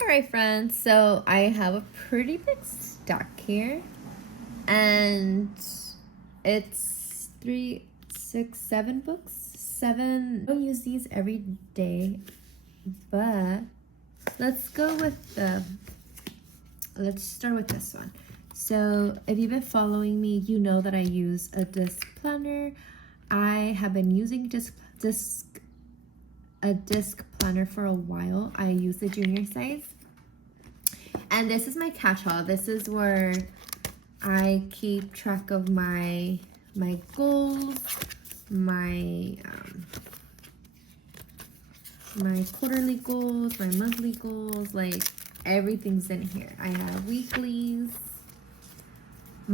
Alright friends, so I have a pretty big stack here and it's 3, 6, 7 books. 7. I don't use these every day, but let's go with let's start with this one. So if you've been following me, you know that I use a disc planner. I have been using a disc planner for a while. I use the junior size. And this is my catch-all. This is where I keep track of my goals, my my quarterly goals, my monthly goals, like everything's in here. I have weeklies.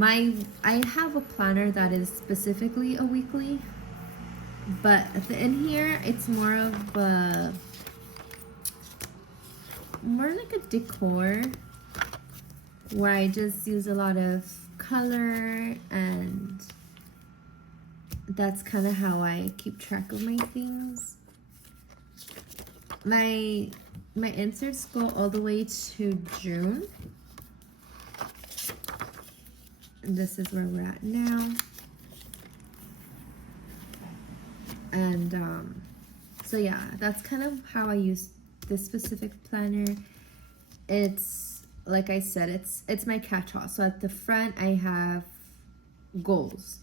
I have a planner that is specifically a weekly, but in here it's more of more like a decor where I just use a lot of color, and that's kind of how I keep track of my things. My inserts go all the way to June. And this is where we're at now. And so yeah, that's kind of how I use this specific planner. It's like I said, it's my catch-all. So at the front I have goals.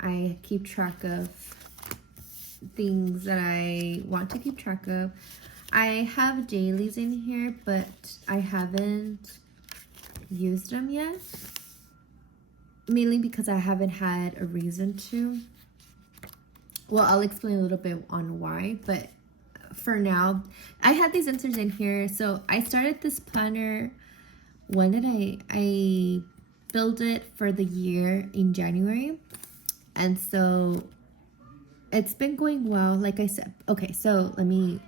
I keep track of things that I want to keep track of. I have dailies in here, but I haven't used them yet, mainly because I haven't had a reason to. Well, I'll explain a little bit on why, but for now, I had these inserts in here. So I started this planner. When did I build it for the year in January? And so it's been going well, like I said. Okay, so let me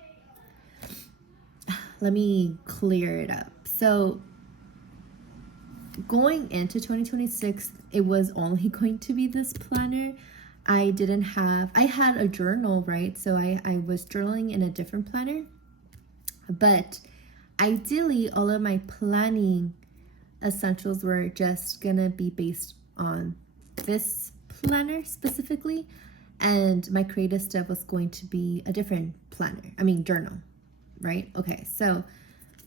clear it up. So going into 2026, it was only going to be this planner. I had a journal, right? So I was journaling in a different planner, but ideally all of my planning essentials were just gonna be based on this planner specifically, and my creative stuff was going to be a different journal, right? Okay, so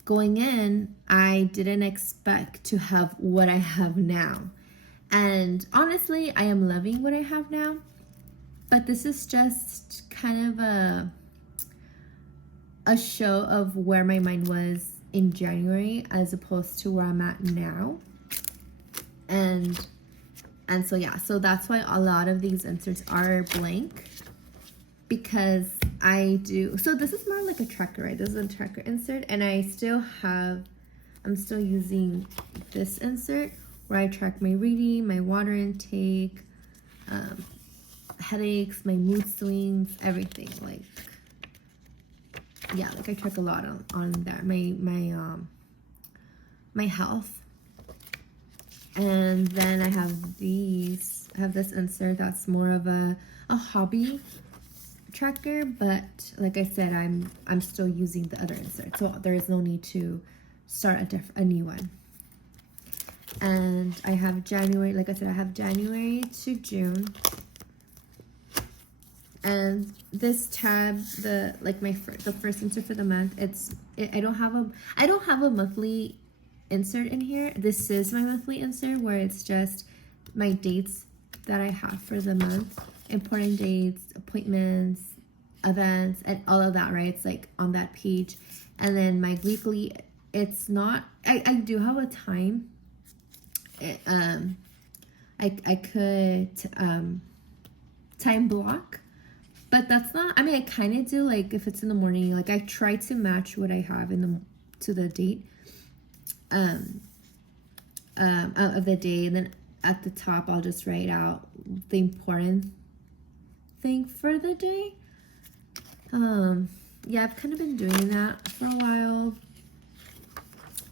going in, I didn't expect to have what I have now. And honestly, I am loving what I have now. But this is just kind of a show of where my mind was in January as opposed to where I'm at now. And so yeah, so that's why a lot of these inserts are blank, because so this is more like a tracker, right? This is a tracker insert, and I'm still using this insert where I track my reading, my water intake, headaches, my mood swings, everything. Like, yeah, like I track a lot on that. My health. And then I have this insert that's more of a hobby tracker, but like I said, I'm still using the other insert, so there is no need to start a new one. And I have January, like I said, I have January to June. And this tab, the first insert for the month, I don't have a monthly insert in here. This is my monthly insert where it's just my dates that I have for the month, important dates, appointments, events, and all of that, right? It's like on that page. And then my weekly, it's not, I do have a time. I could time block, but that's not, I kind of do, like if it's in the morning, like I try to match what I have to the date of the day, and then at the top I'll just write out the important thing for the day. Yeah, I've kind of been doing that for a while.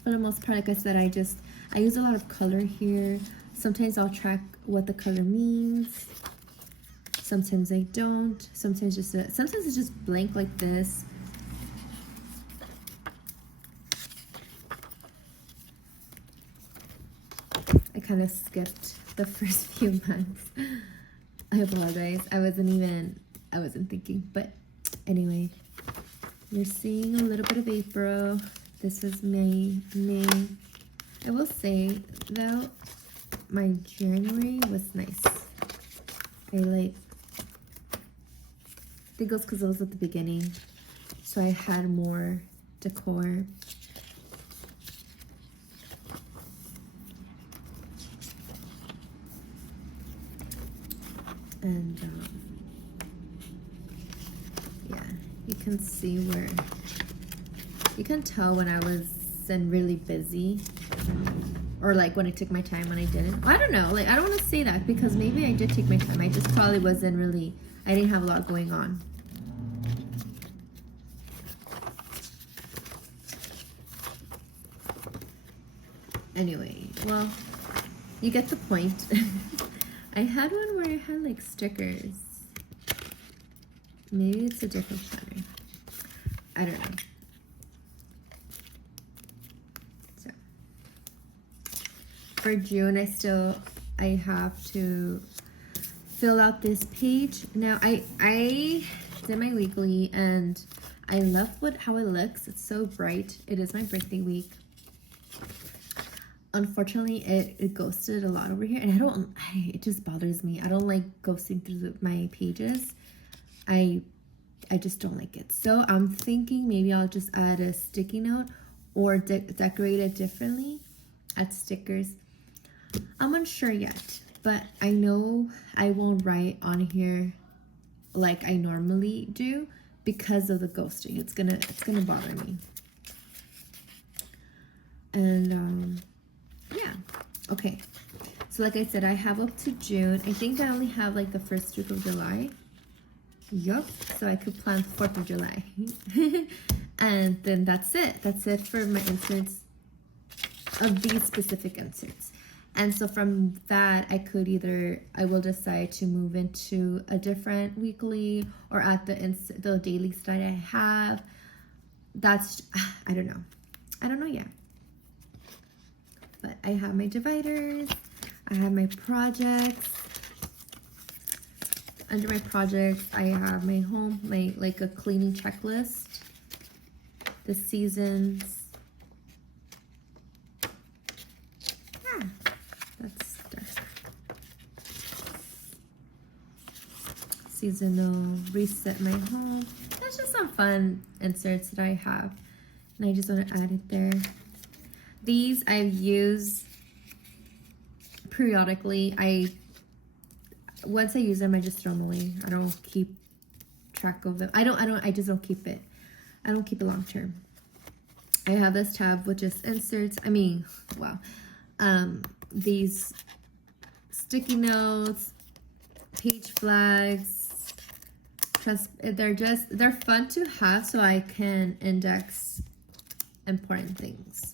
For the most part, like I said, I use a lot of color here. Sometimes I'll track what the color means. Sometimes I don't. Sometimes it's just blank like this. kind of skipped the first few months. I apologize. I wasn't thinking. But anyway, you're seeing a little bit of April. This is May. I will say, though, my January was nice. I think it was because it was at the beginning. So I had more decor. And yeah, you can see where you can tell when I was really busy, or like when I took my time when I didn't. I don't know, like I don't want to say that because maybe I did take my time. I just probably wasn't really, I didn't have a lot going on. Anyway, well, you get the point. I had one where I had like stickers. Maybe it's a different planner. I don't know. So for June, I have to fill out this page. Now I did my weekly and I love how it looks. It's so bright. It is my birthday week. Unfortunately, it ghosted a lot over here, and it just bothers me. I don't like ghosting through my pages. I just don't like it. So I'm thinking maybe I'll just add a sticky note or decorate it differently, add stickers. I'm unsure yet, but I know I won't write on here like I normally do because of the ghosting. It's gonna bother me. And yeah, okay. So like I said, I have up to June. I think I only have like the first week of July. Yup. So I could plan 4th of July. And then that's it. That's it for my inserts of these specific inserts. And so from that, I will decide to move into a different weekly or at the dailies that I have. I don't know yet. But I have my dividers, I have my projects. Under my projects, I have my home, like a cleaning checklist, the seasons. Yeah, that's seasonal, reset my home. That's just some fun inserts that I have. And I just want to add it there. These I use periodically. Once I use them, I just throw them away. I don't keep track of them. I just don't keep it. I don't keep it long term. I have this tab with just inserts. These sticky notes, page flags. They're fun to have so I can index important things.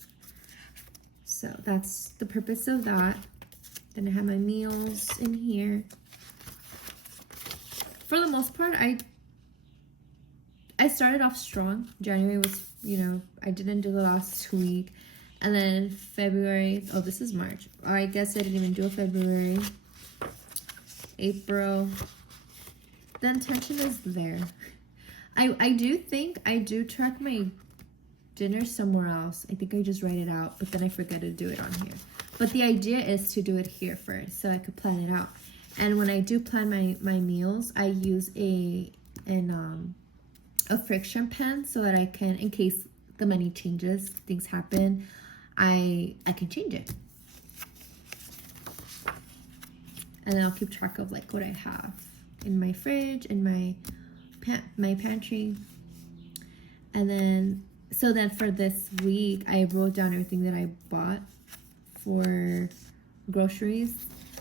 So that's the purpose of that. Then I have my meals in here. For the most part, I started off strong. January was, I didn't do the last week. And then February, this is March. I guess I didn't even do a February. April. The intention is there. I do track my dinner somewhere else. I think I just write it out, but then I forget to do it on here. But the idea is to do it here first so I could plan it out. And when I do plan my meals, I use a friction pen so that I can, in case the menu changes, things happen, I can change it. And then I'll keep track of like what I have in my fridge, in my pantry. And then for this week, I wrote down everything that I bought for groceries,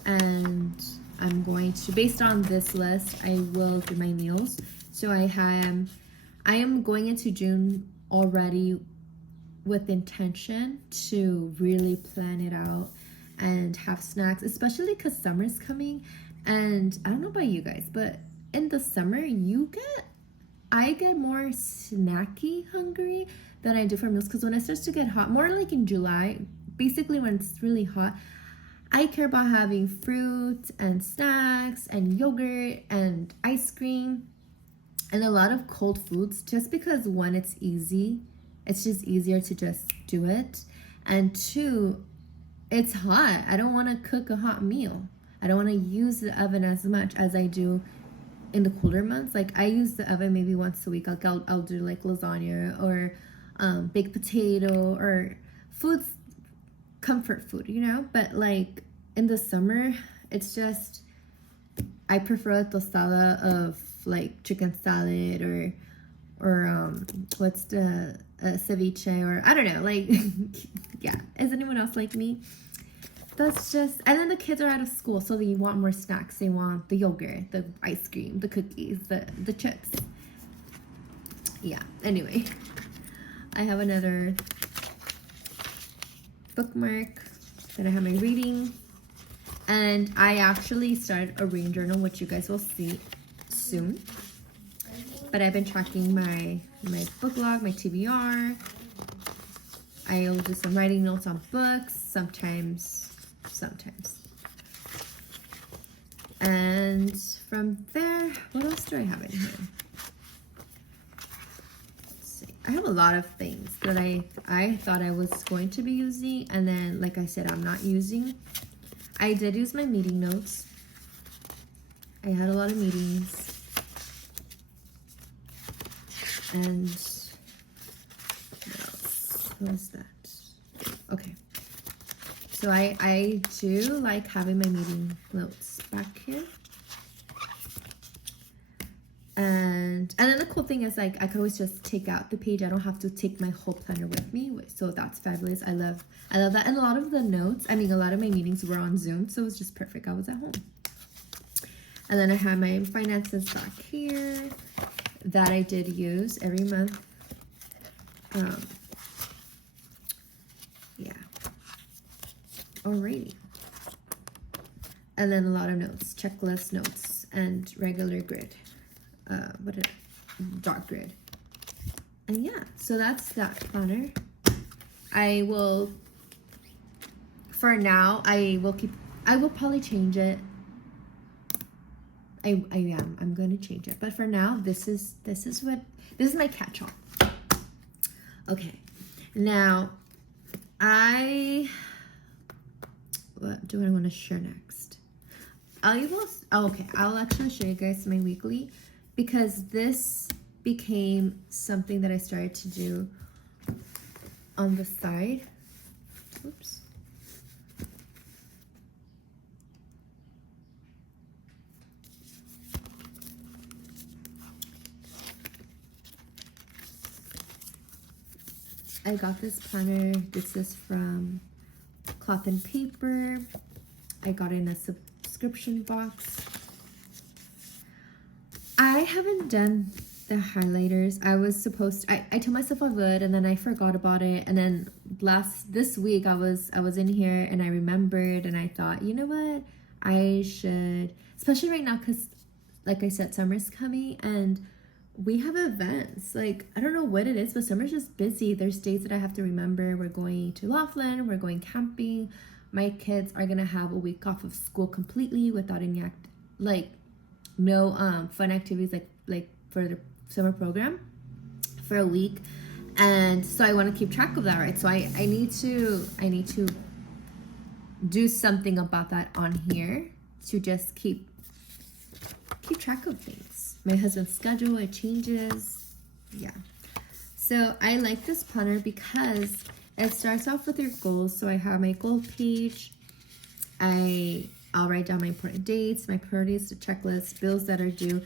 and I'm going to, based on this list, I will do my meals. So I am going into June already with intention to really plan it out and have snacks, especially because summer's coming. And I don't know about you guys, but in the summer, I get more snacky hungry than I do for meals, because when it starts to get hot, more like in July, basically when it's really hot, I care about having fruit and snacks and yogurt and ice cream and a lot of cold foods, just because one, it's easy. It's just easier to just do it. And two, it's hot. I don't want to cook a hot meal. I don't want to use the oven as much as I do in the colder months. Like, I use the oven maybe once a week. I'll do like lasagna or baked potato or foods, comfort food, you know? But like in the summer, it's just, I prefer a tostada of like chicken salad or what's the ceviche, or I don't know, like yeah. Is anyone else like me? That's just, and then the kids are out of school, so they want more snacks. They want the yogurt, the ice cream, the cookies, the chips. Yeah, anyway, I have another bookmark that I have my reading, and I actually started a reading journal, which you guys will see soon. But I've been tracking my book log, my TBR. I'll do some writing notes on books, sometimes. And from there, what else do I have in here? Let's see. I have a lot of things that I thought I was going to be using, and then, like I said, I'm not using. I did use my meeting notes. I had a lot of meetings. And what else? What was that? Okay. So I do like having my meeting notes back here. And then the cool thing is, like, I could always just take out the page. I don't have to take my whole planner with me. So that's fabulous. I love that. And a lot of the notes, I mean, a lot of my meetings were on Zoom, so it was just perfect. I was at home. And then I have my finances back here that I did use every month. Yeah. Alrighty. And then a lot of notes, checklist notes, and regular grid. Dot grid. And yeah, so that's that planner. I will, for now, I will probably change it. I'm going to change it. But for now, this is my catch-all. Okay. Now, what do I want to share next? I'll actually show you guys my weekly, because this became something that I started to do on the side. Oops. I got this planner. This is from Cloth and Paper. I got it in a subscription box. I haven't done the highlighters. I was supposed to, I told myself I would, and then I forgot about it. And then this week I was in here and I remembered, and I thought, you know what? I should, especially right now, because like I said, summer's coming and we have events. Like, I don't know what it is, but summer's just busy. There's days that I have to remember. We're going to Laughlin. We're going camping. My kids are going to have a week off of school completely without any no fun activities like for the summer program for a week. And so I want to keep track of that, right? So I need to do something about that on here to just keep track of things. My husband's schedule, it changes. Yeah. So I like this planner because it starts off with your goals. So I have my goal page. I'll write down my important dates, my priorities, the checklist, bills that are due.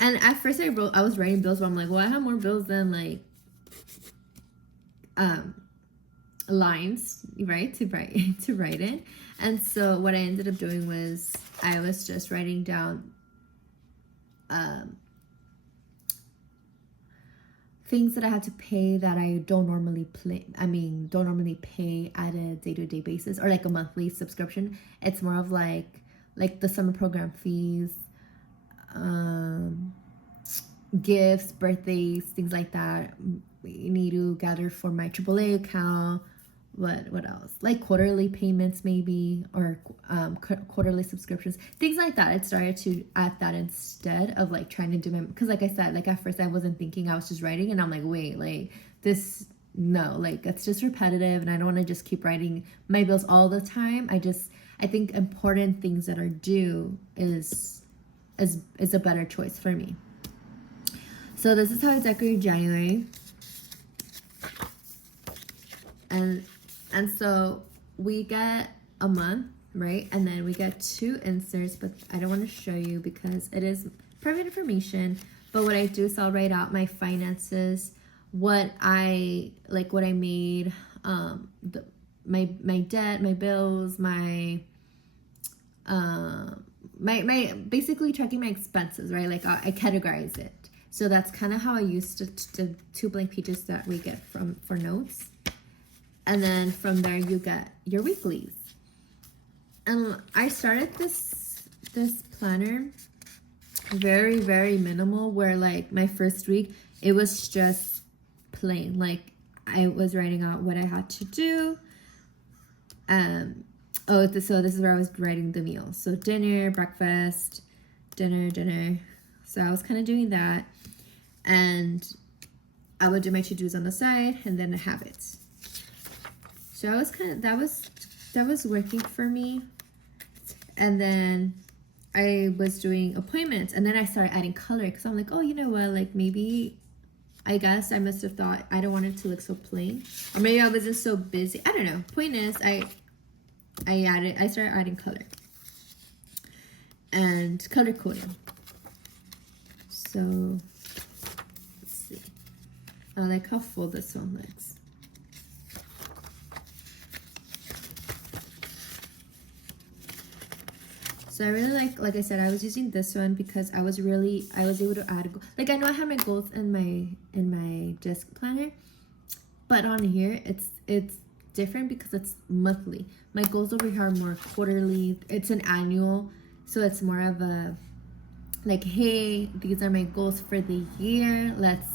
And at first I was writing bills, but I'm like, well, I have more bills than like lines, right, to write in. And so what I ended up doing was I was just writing down things that I had to pay that I don't normally pay at a day-to-day basis, or like a monthly subscription. It's more of like the summer program fees, gifts, birthdays, things like that. We need to gather for my AAA account, what else, like quarterly payments maybe, or quarterly subscriptions, things like that. It started to add that instead of like trying to do my, because like I said, like at first I wasn't thinking, I was just writing, and I'm like, wait, like this, no, like it's just repetitive, and I don't want to just keep writing my bills all the time. I think important things that are due is a better choice for me. So this is how I decorate January. And so we get a month, right? And then we get 2 inserts, but I don't want to show you because it is private information. But what I do is I'll write out my finances, what I made, my debt, my bills, my basically tracking my expenses, right? Like I categorize it. So that's kind of how I used the 2 blank pages that we get for notes. And then from there you get your weeklies. And I started this planner very, very minimal, where like my first week it was just plain. Like I was writing out what I had to do. So this is where I was writing the meals. So dinner, breakfast, dinner. So I was kind of doing that, and I would do my to-dos on the side, and then the habits. So I was that was working for me. And then I was doing appointments, and then I started adding color because I'm like, oh, you know what? Like maybe, I guess I must have thought I don't want it to look so plain, or maybe I was just so busy. I don't know. Point is, I started adding color and color coding. So let's see. I like how full this one looks. So I really like I said, I was using this one because I was able to add, like I know I have my goals in my disc planner, but on here it's different because it's monthly. My goals over here are more quarterly. It's an annual, so it's more of a like, hey, these are my goals for the year. Let's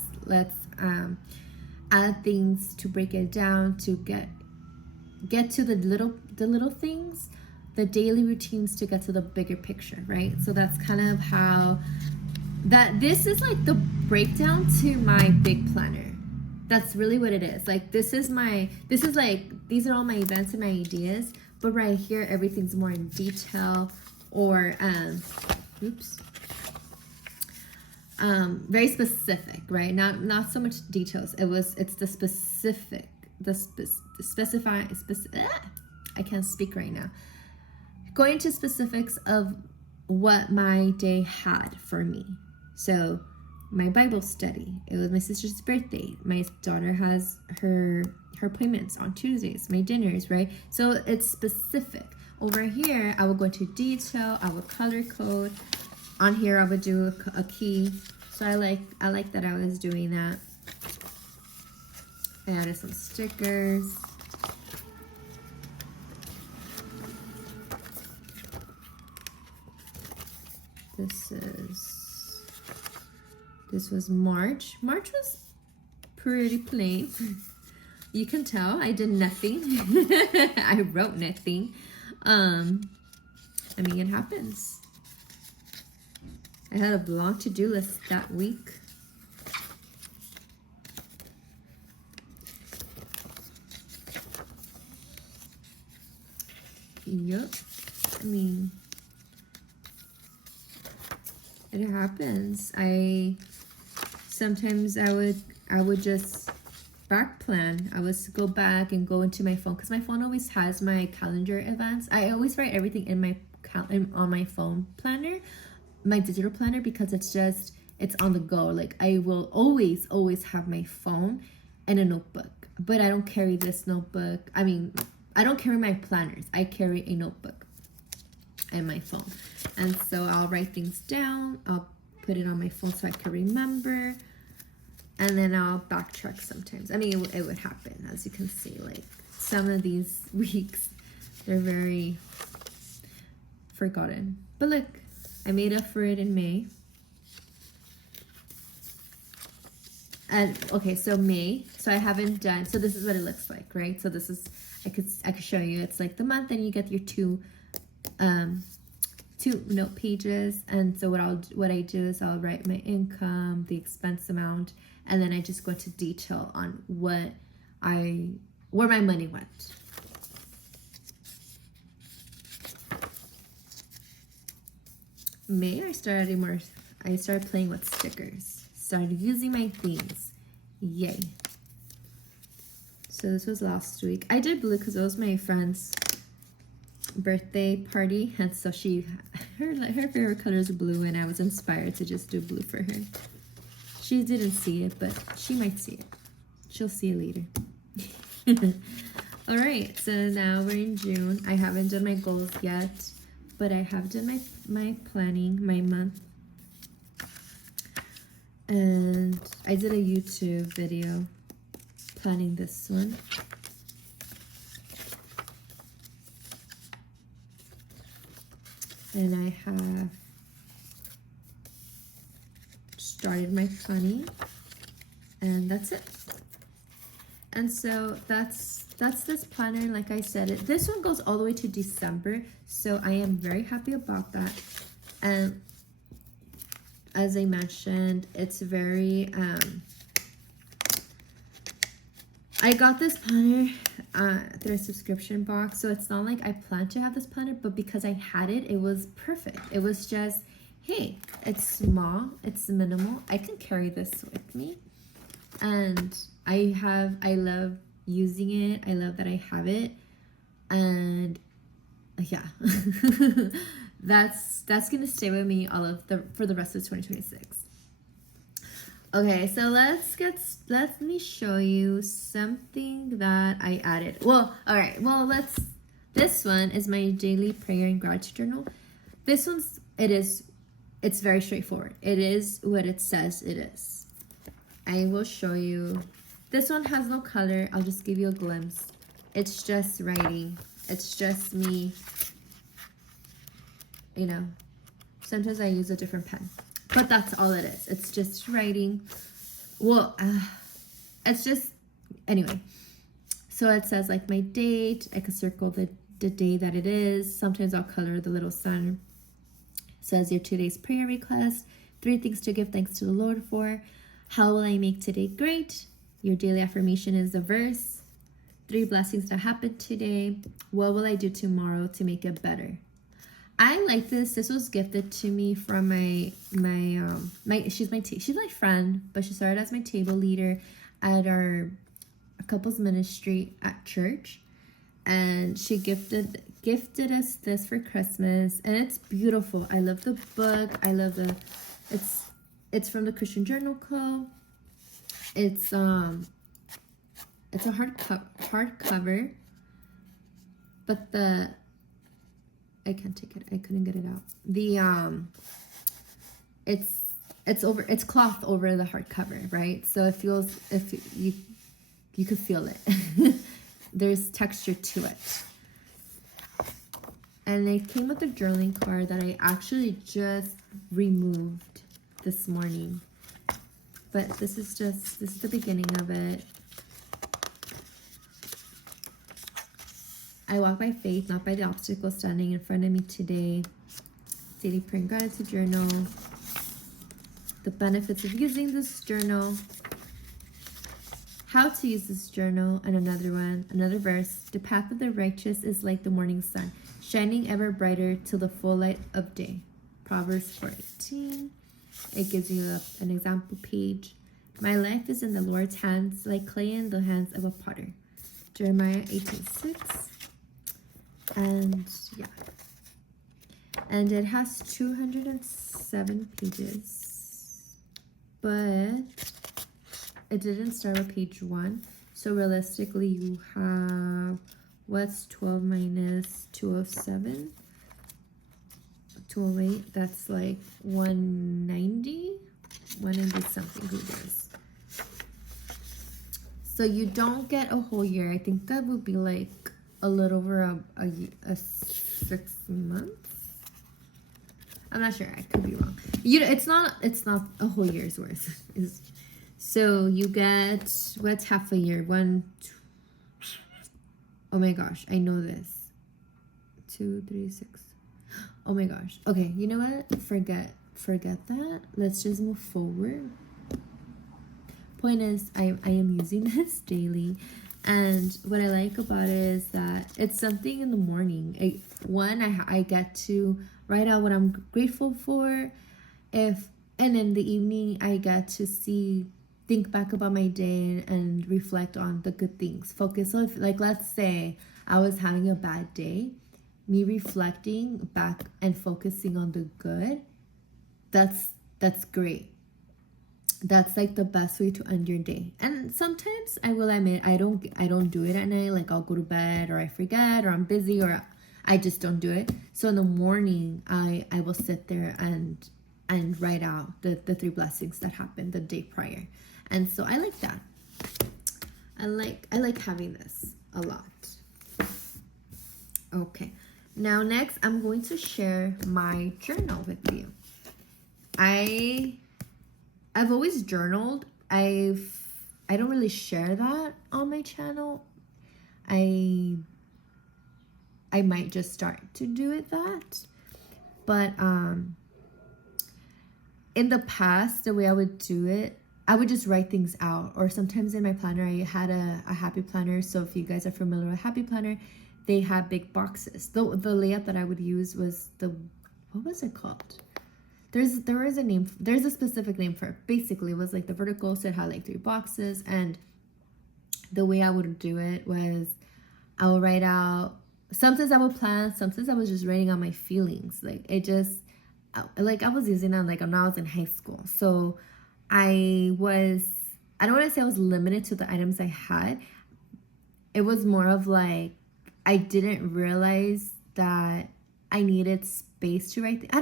add things to break it down to get to the little things, the daily routines, to get to the bigger picture, right? So that's kind of how this is like the breakdown to my big planner. That's really what it is. Like these are all my events and my ideas, but right here everything's more in detail, or very specific, right? Not so much details. It's the specific, I can't speak right now. Going into specifics of what my day had for me. So my Bible study, it was my sister's birthday. My daughter has her appointments on Tuesdays, my dinners, right? So it's specific. Over here, I will go into detail, I will color code. On here, I would do a key. So I like that I was doing that. I added some stickers. This was March. March was pretty plain. You can tell I did nothing. I wrote nothing. I mean, it happens. I had a long to-do list that week. Yep. I mean, it happens. Sometimes I would just back plan. I would go back and go into my phone, because my phone always has my calendar events. I always write everything in my on my phone planner, my digital planner, because it's on the go. Like I will always have my phone and a notebook, but I don't carry this notebook. I mean, I don't carry my planners. I carry a notebook and my phone. And so I'll write things down. I'll put it on my phone so I can remember. And then I'll backtrack sometimes. I mean, it would happen, as you can see. Like some of these weeks, they're very forgotten. But look, I made up for it in May. And okay, so May. So I haven't done. So this is what it looks like, right? So this is I could show you. It's like the month, and you get your two note pages. And so what I do is I'll write my income, the expense amount, and then I just go into detail on where my money went. May I started playing with stickers. Started using my themes. Yay. So this was last week. I did blue because it was my friend's birthday party, and so her favorite color is blue, and I was inspired to just do blue for her. She didn't see it, but she might see it. She'll see it later. All right, so now we're in June. I haven't done my goals yet, but I have done my planning, my month. And I did a YouTube video planning this one. And I have started my planning, and that's it. And so that's this planner. Like I said, this one goes all the way to December, so I am very happy about that. And as I mentioned, it's very I got this planner through a subscription box, so it's not like I planned to have this planner, but because I had it, it was perfect. It was just, hey, it's small, it's minimal, I can carry this with me, and I love using it. I love that I have it, and yeah, that's gonna stay with me for the rest of 2026. Okay, so let me show you something that I added. Well, all right. Well, this one is my daily prayer and gratitude journal. This it's very straightforward. It is what it says it is. I will show you. This one has no color. I'll just give you a glimpse. It's just writing. It's just me. You know, sometimes I use a different pen. But that's all it is. It's just writing. Well, it's just, anyway. So it says like my date. I could circle the day that it is. Sometimes I'll color the little sun. It says your today's prayer request. 3 things to give thanks to the Lord for. How will I make today great? Your daily affirmation is the verse. 3 blessings that happened today. What will I do tomorrow to make it better? I like this. This was gifted to me from she's my friend, but she started as my table leader at our couples ministry at church, and she gifted us this for Christmas, and it's beautiful. I love the book. I love it's from the Christian Journal Co. It's a hardcover, but I can't take it. I couldn't get it out. It's cloth over the hardcover, right? So it feels, if you could feel it. There's texture to it. And it came with a journaling card that I actually just removed this morning. But this is the beginning of it. I walk by faith, not by the obstacles standing in front of me today. Daily prayer and gratitude journal. The benefits of using this journal. How to use this journal. And another verse. The path of the righteous is like the morning sun, shining ever brighter till the full light of day. Proverbs 4:18. It gives you an example page. My life is in the Lord's hands, like clay in the hands of a potter. Jeremiah 18:6. And yeah, and it has 207 pages, but it didn't start with page 1. So realistically, you have, what's 12 minus 207? 208. That's like 190 something pages. So you don't get a whole year. I think that would be like a little over a 6 months. I'm not sure. I could be wrong. It's not a whole year's worth. So you get, what's half a year? One, two, oh my gosh, I know this. 2, 3, 6. Oh my gosh. Okay, you know what? Forget that. Let's just move forward. Point is, I am using this daily, and what I like about it is that it's something in the morning. I get to write out what I'm grateful for, and in the evening I get to think back about my day and reflect on the good things. Focus. So if, like, let's say I was having a bad day, me reflecting back and focusing on the good, that's great. That's like the best way to end your day. And sometimes I will admit I don't do it at night. Like, I'll go to bed, or I forget, or I'm busy, or I just don't do it. So in the morning I will sit there and write out the 3 blessings that happened the day prior. And so I like that. I like having this a lot. Okay. Now next I'm going to share my journal with you. I've always journaled. I don't really share that on my channel. I might just start to do it that. But in the past, the way I would do it, I would just write things out. Or sometimes in my planner, I had a happy planner. So if you guys are familiar with happy planner, they have big boxes. The layout that I would use was what was it called? There's a specific name for it. Basically, it was like the vertical, so it had like 3 boxes, and the way I would do it was I would write out, sometimes I would plan, sometimes I was just writing out my feelings. Like, I was using that like when I was in high school. So I don't want to say I was limited to the items I had. It was more of like, I didn't realize that I needed space to write. I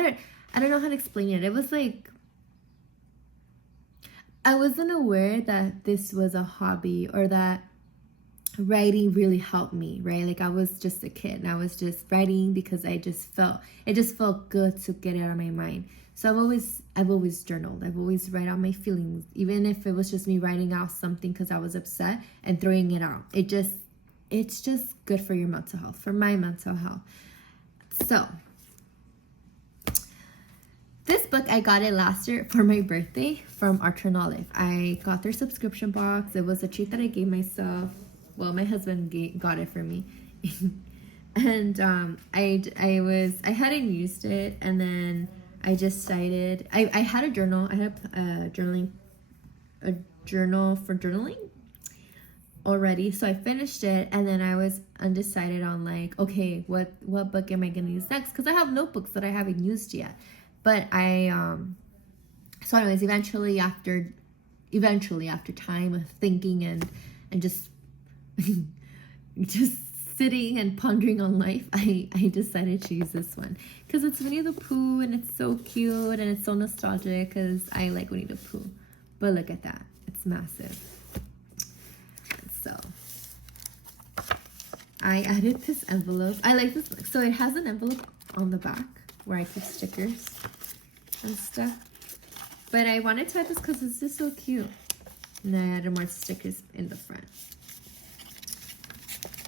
don't know how to explain it. It was like, I wasn't aware that this was a hobby, or that writing really helped me, right? Like, I was just a kid and I was just writing because it just felt good to get it out of my mind. So I've always journaled. I've always write out my feelings, even if it was just me writing out something because I was upset and throwing it out. It's just good for your mental health, for my mental health. So this book, I got it last year for my birthday from Archer and Olive. I got their subscription box. It was a treat that I gave myself. Well, my husband got it for me. And I hadn't used it, and then I decided, I had a journal. I had a journal for journaling already, so I finished it, and then I was undecided on like, okay, what book am I gonna use next, because I have notebooks that I haven't used yet. But so anyways, eventually after time of thinking and just just sitting and pondering on life, I decided to use this one because it's Winnie the Pooh, and it's so cute, and it's so nostalgic because I like Winnie the Pooh. But look at that, it's massive. So I added this envelope. I like this book. So it has an envelope on the back where I keep stickers and stuff. But I wanted to add this because it's just so cute. And I added more stickers in the front.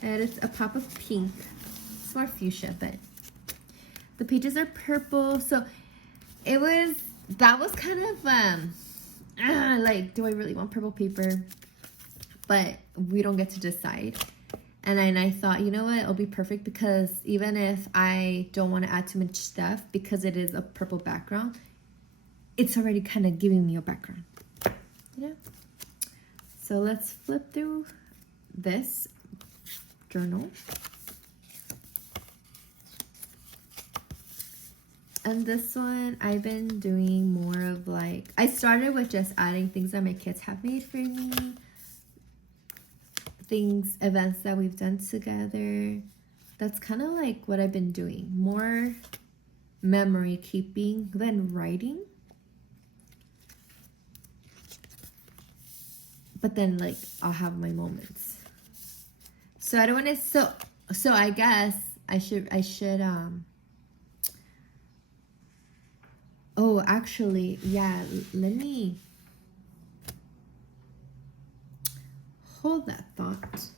I added a pop of pink. It's more fuchsia, but the pages are purple. So that was kind of like, do I really want purple paper? But we don't get to decide. And then I thought, you know what, it'll be perfect because even if I don't want to add too much stuff, because it is a purple background, it's already kind of giving me a background, you know? So let's flip through this journal. And this one, I've been doing more of like, I started with just adding things that my kids have made for me. Events that we've done together. That's kind of like what I've been doing. More memory keeping than writing. But then like, I'll have my moments. So I don't want to, so I guess I should, oh, actually, yeah, let me hold that thought.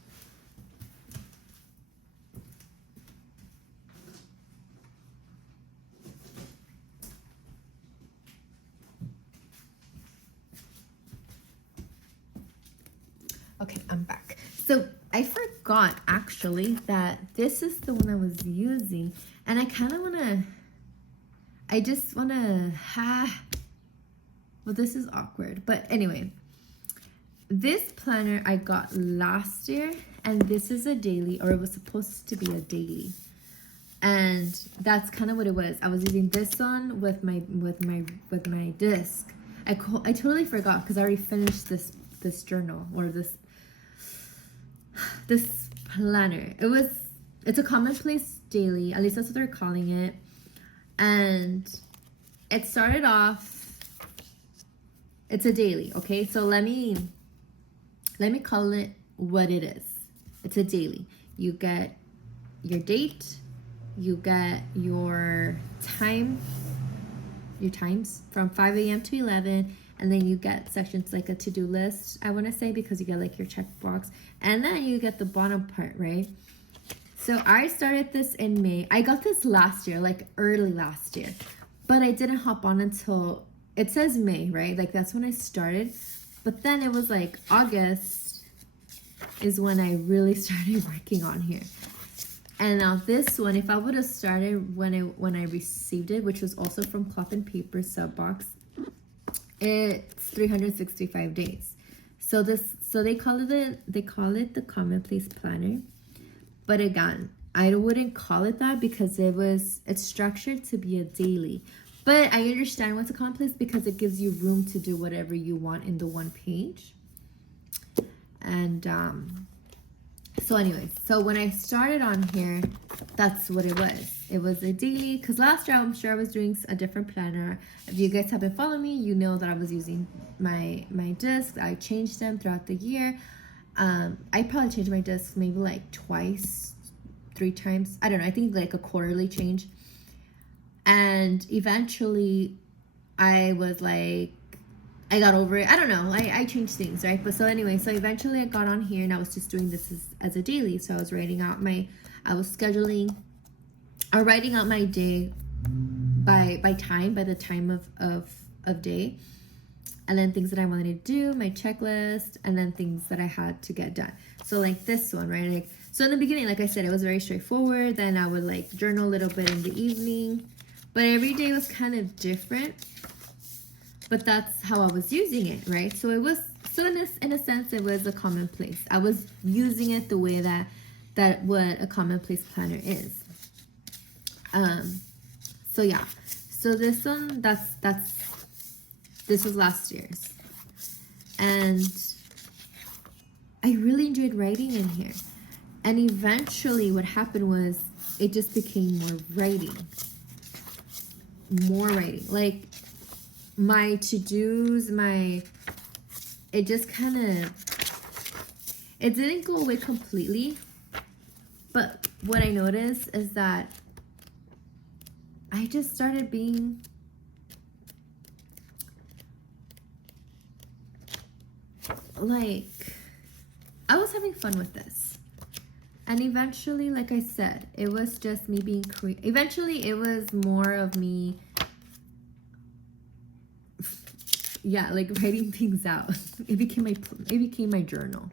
Okay, I'm back. So I forgot actually that this is the one I was using, and I kind of just want to, well, this is awkward, but anyway, this planner I got last year, and this is a daily, or it was supposed to be a daily, and that's kind of what it was. I was using this one with my disc. I totally forgot because I already finished this journal, or this planner. It's a commonplace daily, at least that's what they're calling it. And it started off, it's a daily, okay? So let me call it what it is. It's a daily. You get your date, you get your times from 5 a.m. to 11, and then you get sections like a to-do list, I want to say, because you get like your checkbox, and then you get the bottom part, right? So I started this in May. I got this last year, like early last year, but I didn't hop on until, it says May, right? Like that's when I started, but then it was like August is when I really started working on here. And now this one, if I would have started when I received it, which was also from Cloth and Paper sub box, it's 365 days. So they call it the Commonplace Planner. But again, I wouldn't call it that because it's structured to be a daily. But I understand what's a commonplace because it gives you room to do whatever you want in the one page. And so anyways, so when I started on here, that's what it was. It was a daily, because last year I'm sure I was doing a different planner. If you guys have been following me, you know that I was using my discs. I changed them throughout the year. I probably changed my discs maybe like twice, 3 times. I don't know. I think like a quarterly change. And eventually I was like, I got over it. I don't know. I changed things, right? But so anyway, so eventually I got on here and I was just doing this as a daily. So I was writing out writing out my day by the time of day. And then things that I wanted to do, my checklist, and then things that I had to get done. So like this one, right? Like, so in the beginning, like I said, it was very straightforward. Then I would like journal a little bit in the evening, but every day was kind of different. But that's how I was using it, right? So it was, so in a sense, it was a commonplace. I was using it the way that what a commonplace planner is. So yeah. So this one, this was last year's. And I really enjoyed writing in here. And eventually what happened was it just became more writing. Like my to-dos, it just kind of, it didn't go away completely. But what I noticed is that I just started being like, I was having fun with this. And eventually, like I said, it was just me being creative. Eventually, it was more of me, yeah, like writing things out. It became my journal.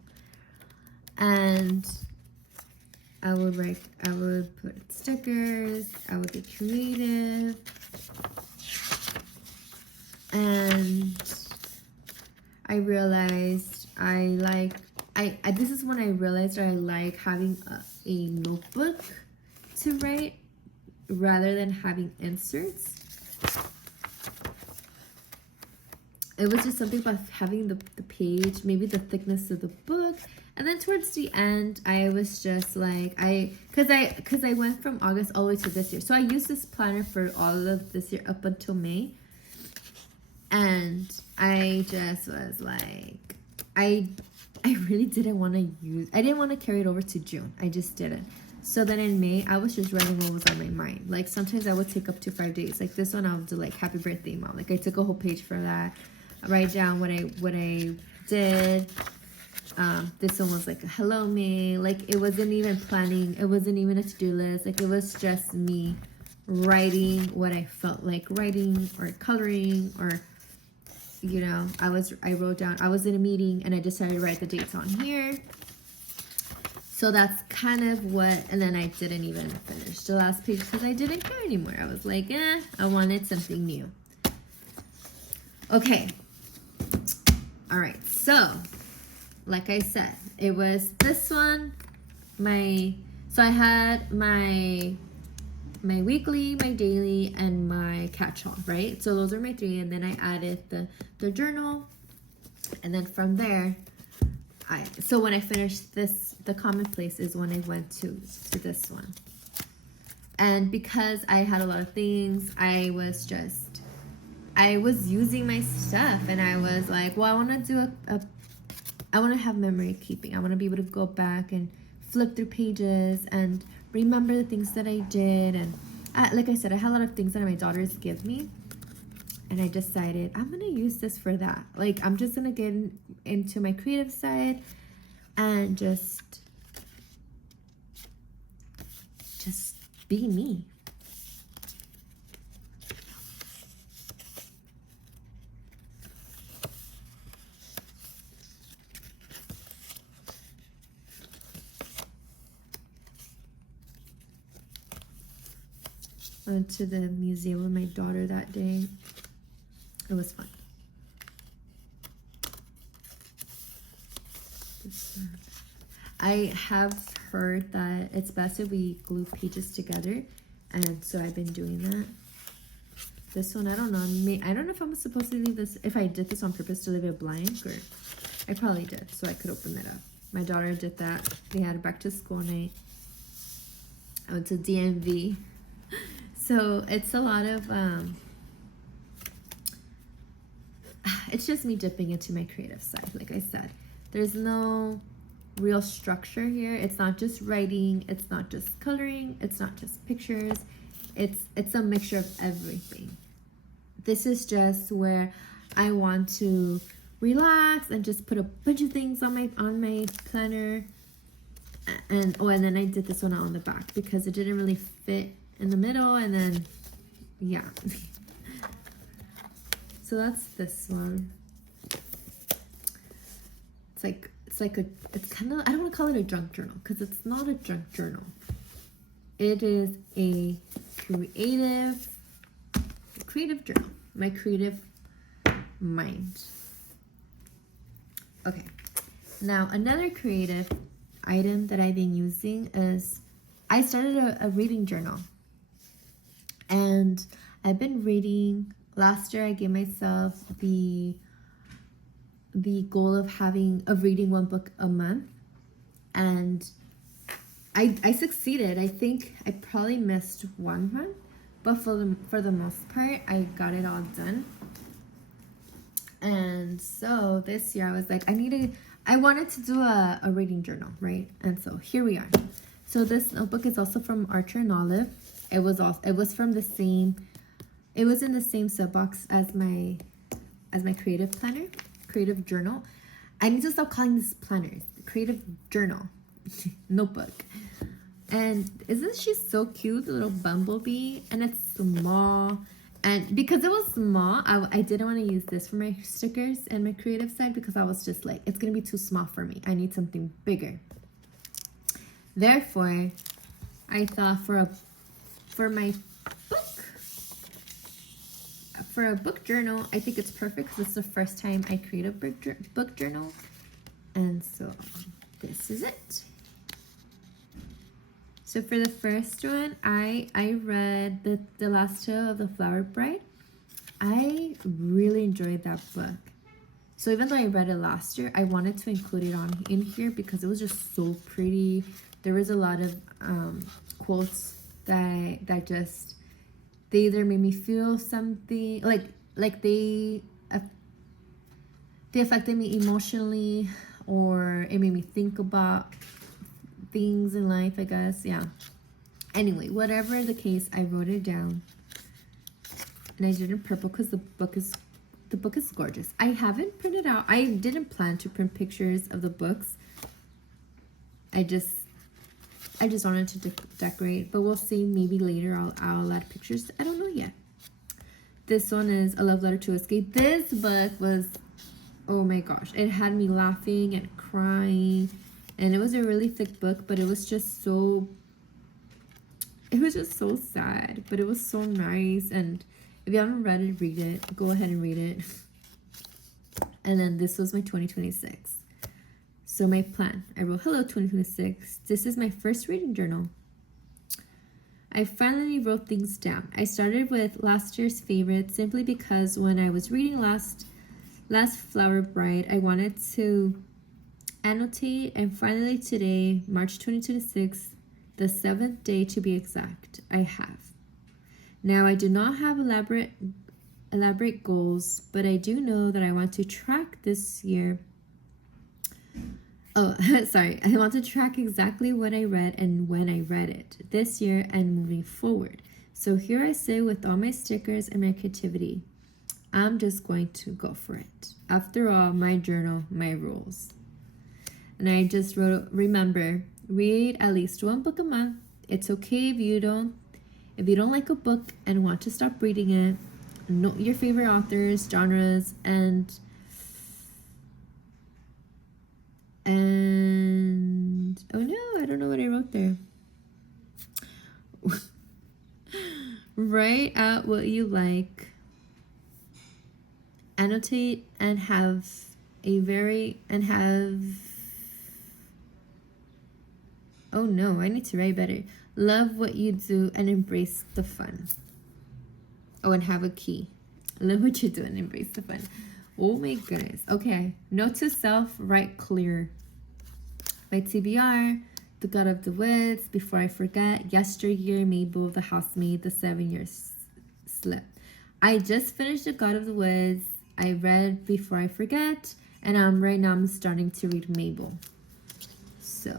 And I would put stickers, I would get creative. And I realized this is when I realized I like having a notebook to write rather than having inserts. It was just something about having the page, maybe the thickness of the book. And then towards the end, I was just like, because I went from August all the way to this year. So I used this planner for all of this year up until May. And I just was like, I really didn't want to I didn't want to carry it over to June. I just didn't. So then in May, I was just writing what was on my mind. Like sometimes I would take up to 5 days. Like this one, I would do like happy birthday, Mom. Like I took a whole page for that. I write down what I did. This one was like a hello May. Like it wasn't even planning. It wasn't even a to-do list. Like it was just me writing what I felt like writing or coloring, or you know, I wrote down, I was in a meeting and I decided to write the dates on here. So that's kind of what, and then I didn't even finish the last page because I didn't care anymore. I was like, I wanted something new. Okay. All right. So, like I said, it was this one. So I had my weekly, my daily, and my catch-all, right? So those are my three, and then I added the journal, and then from there, so when I finished this, the commonplace is when I went to this one. And because I had a lot of things, I was using my stuff, and I was like, well, I want to do I want to have memory keeping. I want to be able to go back and flip through pages and remember the things that I did. And like I said, I had a lot of things that my daughters give me, and I decided I'm gonna use this for that. Like I'm just gonna get into my creative side and just be me. I went to the museum with my daughter that day. It was fun. I have heard that it's best if we glue pages together, and so I've been doing that. This one, I don't know. I don't know if I'm supposed to leave this, if I did this on purpose to leave it blank, or I probably did, so I could open it up. My daughter did that. They had a back to school night. I went to DMV. So it's a lot of, it's just me dipping into my creative side. Like I said, there's no real structure here. It's not just writing. It's not just coloring. It's not just pictures. It's a mixture of everything. This is just where I want to relax and just put a bunch of things on my planner. And then I did this one out on the back because it didn't really fit in the middle, and then yeah. So that's this one. It's kind of, I don't want to call it a junk journal because it's not a junk journal. It is a creative journal. My creative mind. Okay. Now another creative item that I've been using is I started a reading journal. And I've been reading. Last year I gave myself the goal of reading one book a month, and I succeeded. I think I probably missed one month, but for the most part I got it all done. And so this year I was like, I wanted to do a reading journal, right? And so here we are. So this notebook is also from Archer and Olive. It was in the same sub box as my creative planner, creative journal. I need to stop calling this planners, creative journal, notebook. And isn't she so cute, the little bumblebee? And it's small. And because it was small, I didn't want to use this for my stickers and my creative side because I was just like, it's gonna be too small for me. I need something bigger. Therefore, I thought for a book journal, I think it's perfect because it's the first time I create a book journal. And so this is it. So for the first one, I read the last tale of the Flower Bride. I really enjoyed that book. So even though I read it last year, I wanted to include it in here because it was just so pretty. There was a lot of quotes that they either made me feel something, like they affected me emotionally, or it made me think about things in life, I guess. Yeah. Anyway, whatever the case, I wrote it down. And I did it in purple because the book is the book is gorgeous. I haven't printed out. I didn't plan to print pictures of the books. I just wanted to decorate, but we'll see. Maybe later I'll add pictures. I don't know yet. This one is A Love Letter to Escape. This book was, oh my gosh, it had me laughing and crying, and it was a really thick book, but it was just so sad, but it was so nice. And if you haven't read it, read it. Go ahead and read it. And then this was my 2026. So my plan, I wrote, hello 2026. This is my first reading journal. I finally wrote things down. I started with last year's favorite simply because when I was reading last Flower Bride, I wanted to annotate, and finally today, March 2026, the 7th day to be exact, I have. Now I do not have elaborate goals, but I do know that I want to track this year. Oh, sorry. I want to track exactly what I read and when I read it this year and moving forward. So here I sit with all my stickers and my creativity. I'm just going to go for it. After all, my journal, my rules. And I just wrote, remember, read at least one book a month. It's okay if you don't like a book and want to stop reading it. Note your favorite authors, genres, and oh no, I don't know what I wrote there. Write out what you like. Annotate and have oh no, I need to write better. Love what you do and embrace the fun. Oh, and have a key. Love what you do and embrace the fun. Oh my goodness. Okay. Note to self, write clear. By TBR, The God of the Woods, Before I Forget, Yesteryear, Mabel of the Housemaid, The 7 Years Slip. I just finished The God of the Woods. I read Before I Forget, and right now I'm starting to read Mabel. So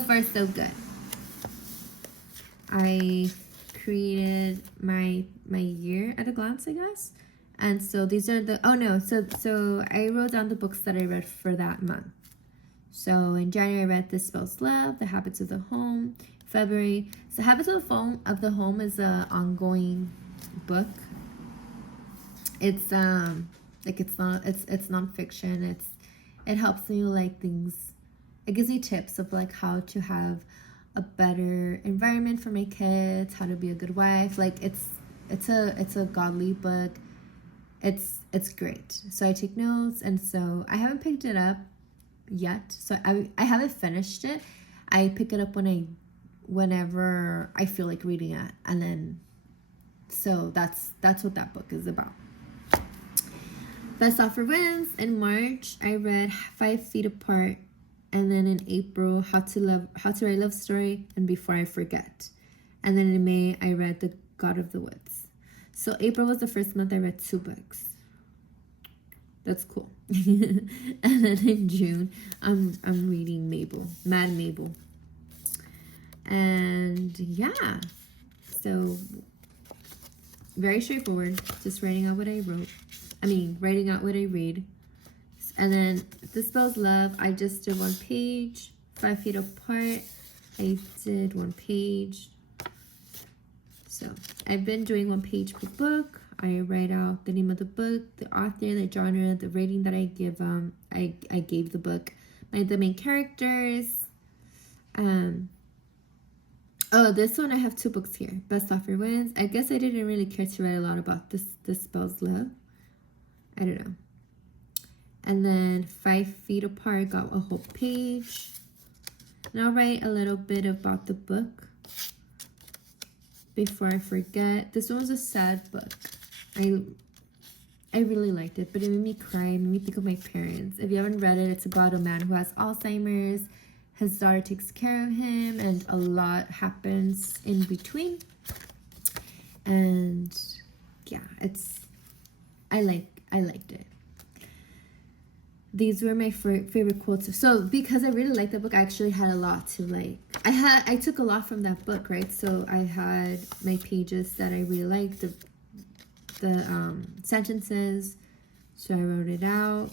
far so good. I created my year at a glance, I guess. And so these are the, so I wrote down the books that I read for that month. So in January, I read This Spells Love, The Habits of the Home. February, so Habits of the Home is an ongoing book. It's it's nonfiction. It helps me like things. It gives me tips of like how to have a better environment for my kids, how to be a good wife. Like it's a godly book. It's great. So I take notes, and so I haven't picked it up yet. So I haven't finished it. I pick it up whenever I feel like reading it, and then so that's what that book is about. Best Offer Wins. In March, I read 5 Feet Apart, and then in April, How to Write a Love Story, and Before I Forget. And then in May, I read The God of the Woods. So April was the first month I read 2 books. That's cool. And then in June, I'm reading Mad Mabel. And yeah, so very straightforward. Just writing out what I read. And then This Spells Love, I just did 1 page. 5 Feet Apart, I did 1 page. So I've been doing 1 page per book. I write out the name of the book, the author, the genre, the rating that I give. I gave the book, the main characters. Oh, this one I have 2 books here. Best Offer Wins. I guess I didn't really care to write a lot about This Spells Love. I don't know. And then 5 Feet Apart got a whole page. And I'll write a little bit about the book. Before I Forget. This one was a sad book. I really liked it, but it made me cry. It made me think of my parents. If you haven't read it, it's about a man who has Alzheimer's. His daughter takes care of him, and a lot happens in between. And yeah, I liked it. These were my favorite quotes. So because I really liked the book, I actually had a lot to like. I took a lot from that book, right? So I had my pages that I really liked, the sentences. So I wrote it out.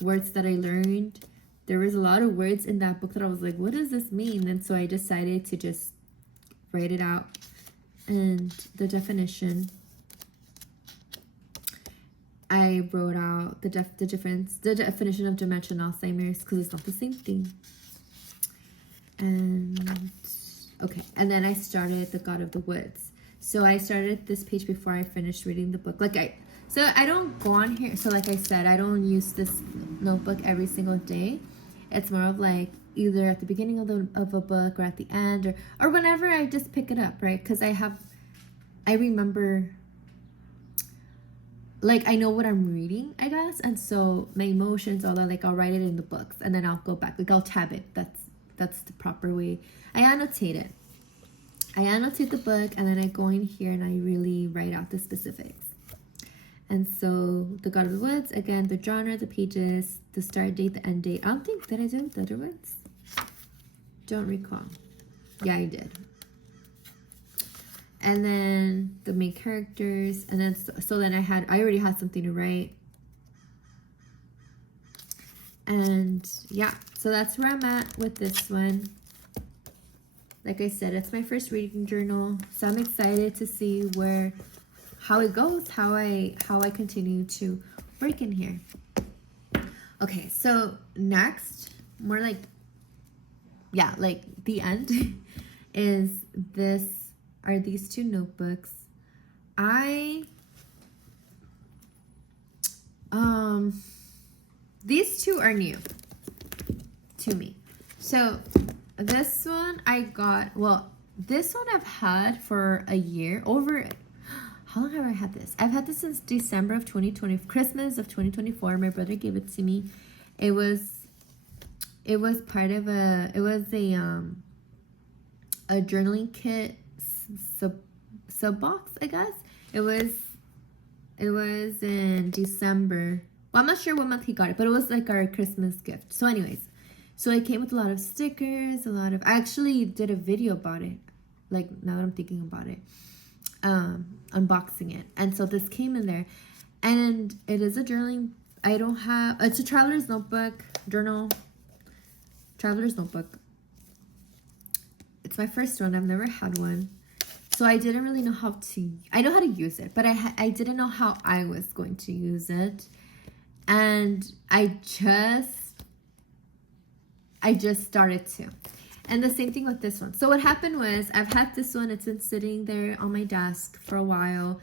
Words that I learned. There was a lot of words in that book that I was like, what does this mean? And so I decided to just write it out. And the definition, I wrote out the definition of dementia and Alzheimer's, because it's not the same thing. And okay, and then I started The God of the Woods. So I started this page before I finished reading the book. So I don't go on here. So like I said, I don't use this notebook every single day. It's more of like either at the beginning of a book or at the end or whenever I just pick it up, right? Because I remember, like, I know what I'm reading, I guess. And so my emotions, all that, like, I'll write it in the books and then I'll go back. Like, I'll tab it. That's the proper way. I annotate it. I annotate the book and then I go in here and I really write out the specifics. And so The God of the Woods, again, the genre, the pages, the start date, the end date. I don't think, did I do the other ones? Don't recall. Yeah, I did. And then the main characters. And then, so then I already had something to write. And yeah, so that's where I'm at with this one. Like I said, it's my first reading journal. So I'm excited to see how it goes, how I continue to work in here. Okay, so next, more like, yeah, like the end are these two notebooks. These two are new to me. So this one I got, this one I've had for a year, how long have I had this? I've had this since December of 2020, Christmas of 2024. My brother gave it to me. It was part of a journaling kit sub box, I guess. It was in December. Well, I'm not sure what month he got it, but it was like our Christmas gift. So anyways, so it came with a lot of stickers, I actually did a video about it, like now that I'm thinking about it, unboxing it. And so this came in there, and it is a journaling. It's a traveler's notebook, traveler's notebook. It's my first one. I've never had one. So I didn't really know I know how to use it, but I didn't know how I was going to use it. And I just started to. And the same thing with this one. So what happened was, I've had this one. It's been sitting there on my desk for a while.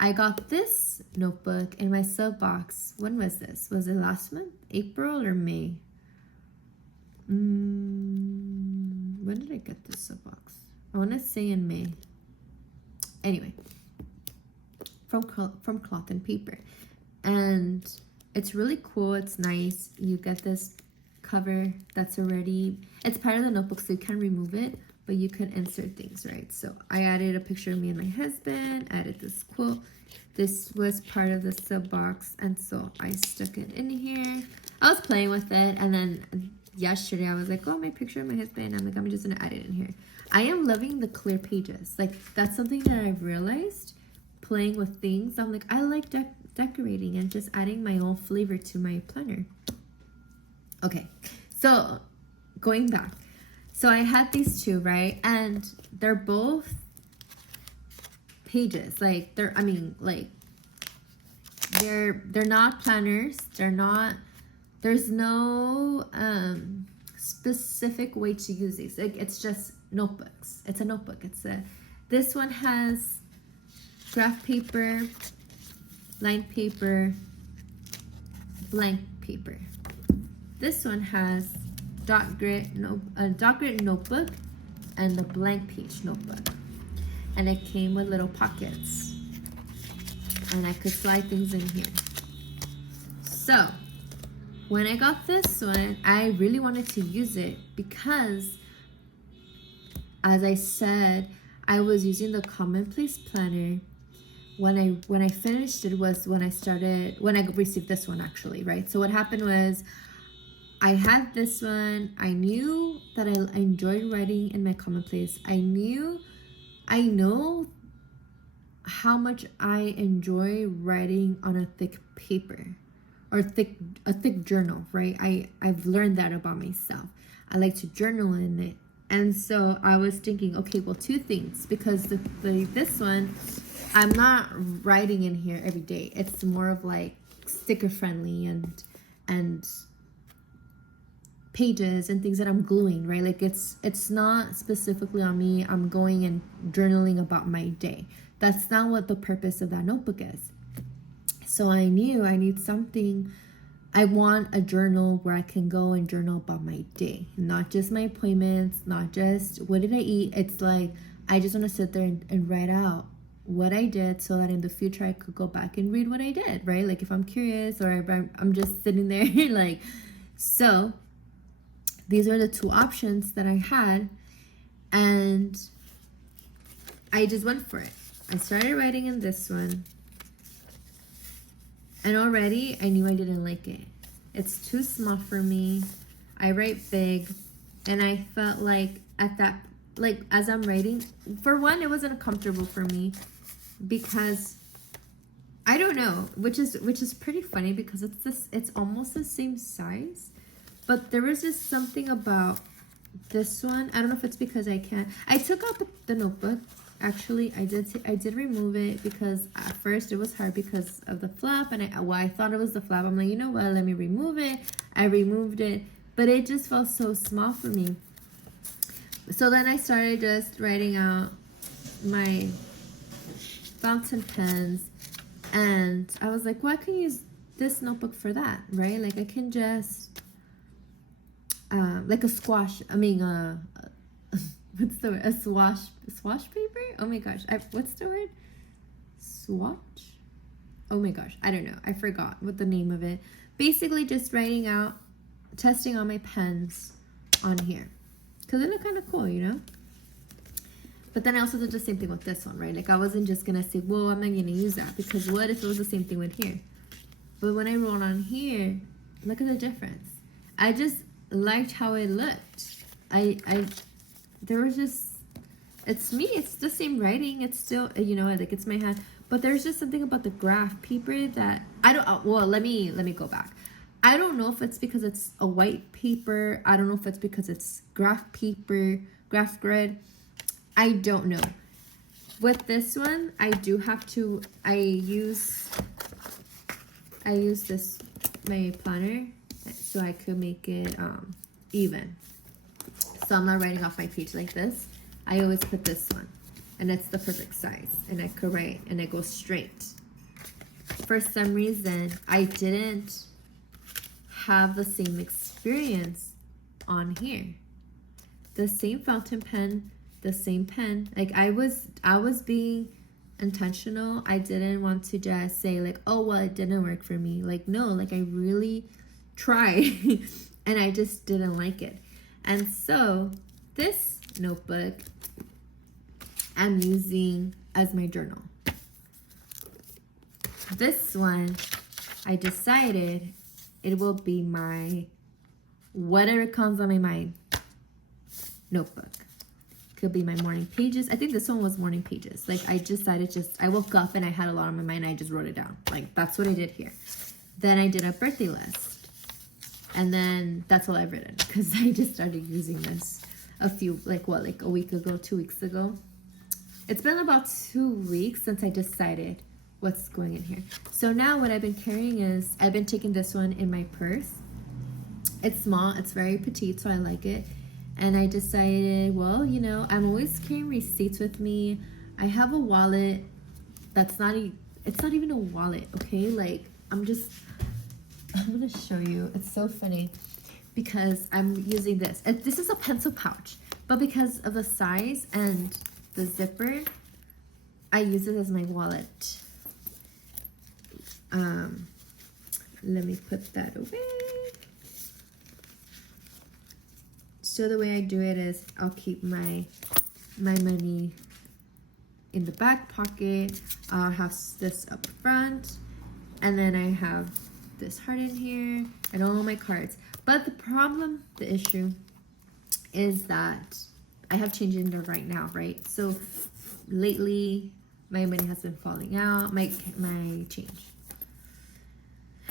I got this notebook in my sub box. When was this? Was it last month? April or May? When did I get this sub box? I want to say in May. Anyway, from Cloth and Paper. And it's really cool. It's nice. You get this cover that's already, it's part of the notebook, so you can remove it, but you can insert things, right? So I added a picture of me and my husband, added this quote. This was part of the sub box, and so I stuck it in here. I was playing with it, and then yesterday I was like, oh, my picture of my husband. I'm like, I'm just gonna add it in here. I am loving the clear pages. Like, that's something that I've realized playing with things. I'm like, I like decorating and just adding my own flavor to my planner. Okay, so going back. So I had these two, right? And they're both pages. Like, they're not planners. There's no specific way to use these. Like, it's just notebooks. It's a notebook. This one has graph paper, lined paper, blank paper. This one has dot grid notebook and the blank page notebook. And it came with little pockets. And I could slide things in here. So, when I got this one, I really wanted to use it because, as I said, I was using the Commonplace Planner. When I finished it was when I received this one, actually, right? So what happened was, I had this one. I knew that I enjoyed writing in my Commonplace. I know how much I enjoy writing on a thick paper or a thick journal, right? I've learned that about myself. I like to journal in it. And so I was thinking, okay, well, two things, because this one, I'm not writing in here every day. It's more of like sticker friendly and pages and things that I'm gluing, right? Like it's not specifically on me. I'm going and journaling about my day. That's not what the purpose of that notebook is. So I knew I need something. I want a journal where I can go and journal about my day, not just my appointments, not just what did I eat. It's like I just want to sit there and write out what I did so that in the future I could go back and read what I did, right? Like if I'm curious or I'm just sitting there like, so these are the two options that I had, and I just went for it. I started writing in this one, and already I knew I didn't like it. It's too small for me. I write big, and I felt like as I'm writing, for one, it wasn't comfortable for me because I don't know, which is pretty funny because it's almost the same size. But there was just something about this one. I don't know if it's because I took out the notebook. Actually, I did remove it because at first it was hard because of the flap. And I thought it was the flap. I'm like, you know what? Let me remove it. I removed it. But it just felt so small for me. So then I started just writing out my fountain pens. And I was like, well, I can use this notebook for that, right? Like I can just... like a squash, what's the word? A swash paper? Oh my gosh, what's the word? Swatch? Oh my gosh, I don't know. I forgot what the name of it. Basically just writing out, testing all my pens on here. Because they look kind of cool, you know? But then I also did the same thing with this one, right? Like I wasn't just going to say, whoa, I'm not going to use that. Because what if it was the same thing with here? But when I wrote on here, look at the difference. I just liked how it looked. There was just, it's me, it's the same writing, it's still, you know, like it's my hand, but there's just something about the graph paper that I don't, well, let me go back. I don't know if it's because it's a white paper. I don't know if it's because it's graph paper, graph grid. I don't know. With this one, I do have to, I use this, my planner, so I could make it even. So I'm not writing off my page like this. I always put this one, and it's the perfect size, and I could write, and it goes straight. For some reason, I didn't have the same experience on here. The same fountain pen, the same pen. Like I was being intentional. I didn't want to just say like, oh well, it didn't work for me. Like no, like I really tried and I just didn't like it. And so this notebook I'm using as my journal. This one I decided it will be my whatever comes on my mind notebook. Could be my morning pages. I think this one was morning pages. Like I decided I woke up and I had a lot on my mind and I just wrote it down. Like that's what I did here. Then I did a birthday list. And then that's all I've written because I just started using this a week ago, 2 weeks ago. It's been about 2 weeks since I decided what's going in here. So now what I've been carrying is, I've been taking this one in my purse. It's small, it's very petite, so I like it. And I decided, well, you know, I'm always carrying receipts with me. I have a wallet that's it's not even a wallet, okay? Like, I'm gonna show you. It's so funny because I'm using this. This is a pencil pouch, but because of the size and the zipper, I use it as my wallet. Let me put that away. So the way I do it is I'll keep my money in the back pocket. I'll have this up front, and then I have this heart in here and all my cards. But the issue is that I have change in there right now, right? So lately my money has been falling out, my change.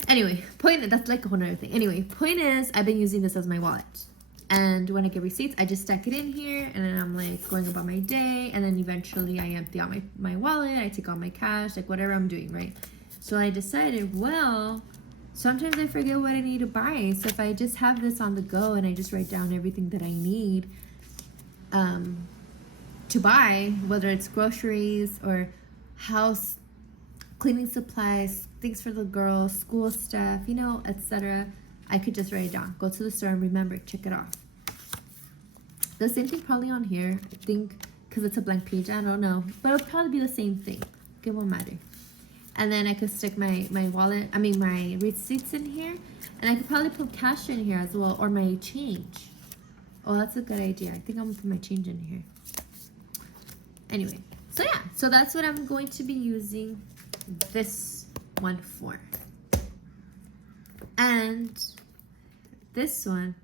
Anyway, that's like a whole nother thing. Anyway, point is, I've been using this as my wallet. And when I get receipts, I just stack it in here, and then I'm like going about my day, and then eventually I empty out my wallet, I take out my cash, like whatever I'm doing, right? So I decided, well, sometimes I forget what I need to buy. So if I just have this on the go and I just write down everything that I need to buy, whether it's groceries or house cleaning supplies, things for the girls, school stuff, you know, etc., I could just write it down. Go to the store and remember, check it off. The same thing probably on here, I think, because it's a blank page. I don't know, but it'll probably be the same thing. It won't matter. And then I could stick my my receipts in here, and I could probably put cash in here as well, or my change. Oh, that's a good idea. I think I'm gonna put my change in here. Anyway, so yeah, so that's what I'm going to be using this one for. And this one,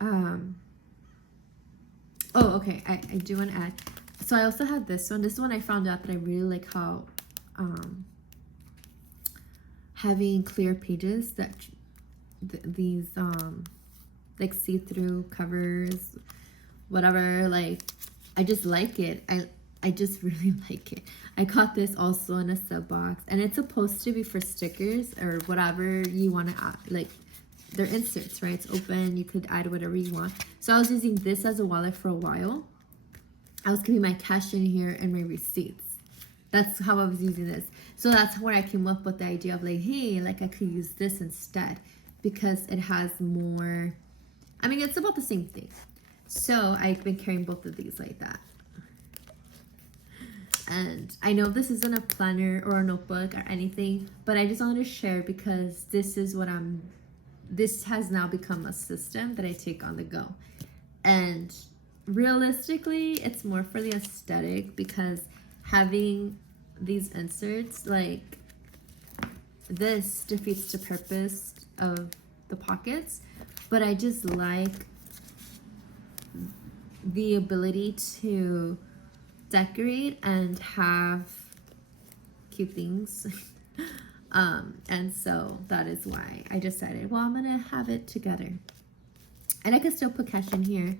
oh, okay, I do want to add. So I also have this one. This one I found out that I really like how having clear pages that these like see-through covers, whatever, like I just like it. I just really like it. I got this also in a sub box, and it's supposed to be for stickers or whatever you want to add. Like, they're inserts, right? It's open. You could add whatever you want. So I was using this as a wallet for a while. I was keeping my cash in here and my receipts. That's how I was using this. So that's where I came up with the idea of like, hey, like I could use this instead because it has more. I mean, it's about the same thing. So I've been carrying both of these like that. And I know this isn't a planner or a notebook or anything, but I just wanted to share because this is what this has now become a system that I take on the go. And realistically, it's more for the aesthetic because having these inserts, like this defeats the purpose of the pockets, but I just like the ability to decorate and have cute things. And so that is why I decided, well, I'm gonna have it together, and I could still put cash in here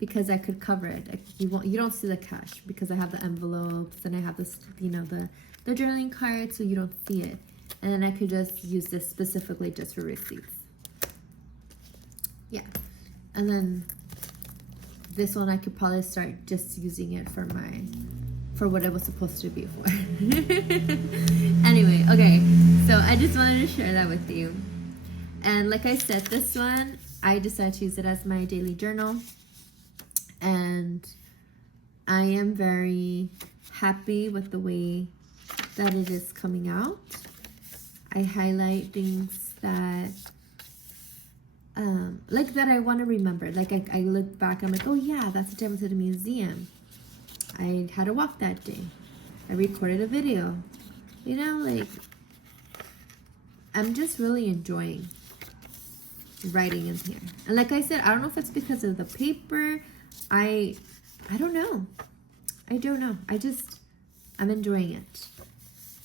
because I could cover it. Like, you don't see the cash because I have the envelopes and I have this, you know, the journaling card, so you don't see it. And then I could just use this specifically just for receipts. Yeah, and then this one I could probably start just using it for what it was supposed to be for. Anyway, okay, so I just wanted to share that with you. And like I said, this one, I decided to use it as my daily journal. And I am very happy with the way that it is coming out. I highlight things that like that I want to remember. Like I look back, I'm like, oh yeah, that's the day I went to the museum. I had a walk that day. I recorded a video. You know, like I'm just really enjoying writing in here. And like I said, I don't know if it's because of the paper. I don't know. I don't know. I'm enjoying it.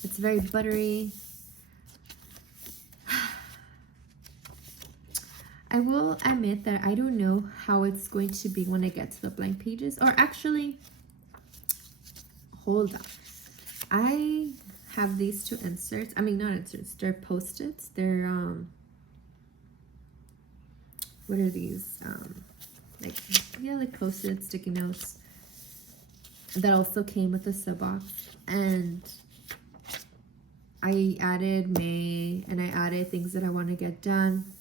It's very buttery. I will admit that I don't know how it's going to be when I get to the blank pages. Or actually, hold on. I have these two inserts. I mean, not inserts. They're Post-its. They're, what are these? Like Post-its, sticky notes. That also came with the sub box. And I added May, and I added things that I want to get done.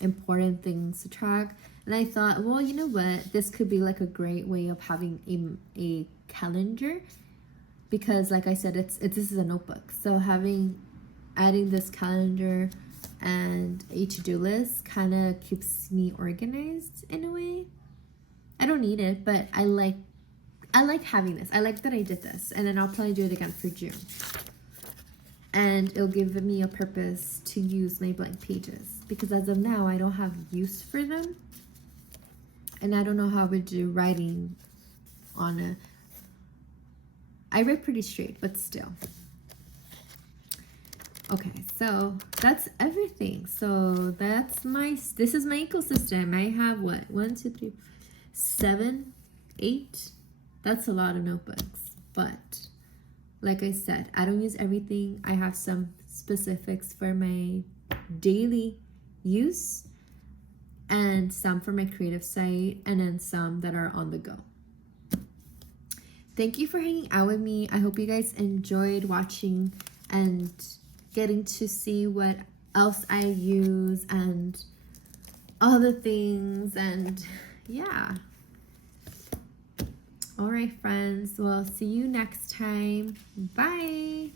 Important things to track. And I thought, well, you know what, this could be like a great way of having a calendar, because like I said, this is a notebook, so adding this calendar and a to-do list kind of keeps me organized in a way. I don't need it, but I like having this. I like that I did this, and then I'll probably do it again for June. And it'll give me a purpose to use my blank pages, because as of now, I don't have use for them. And I don't know how I would do writing on I write pretty straight, but still. Okay, so that's everything. So this is my ecosystem. I have what? 1, 2, 3, 7, 8. That's a lot of notebooks. But like I said, I don't use everything. I have some specifics for my daily use and some for my creative site, and then some that are on the go. Thank you for hanging out with me. I hope you guys enjoyed watching and getting to see what else I use and all the things, and yeah. All right, friends. Well, see you next time. Bye.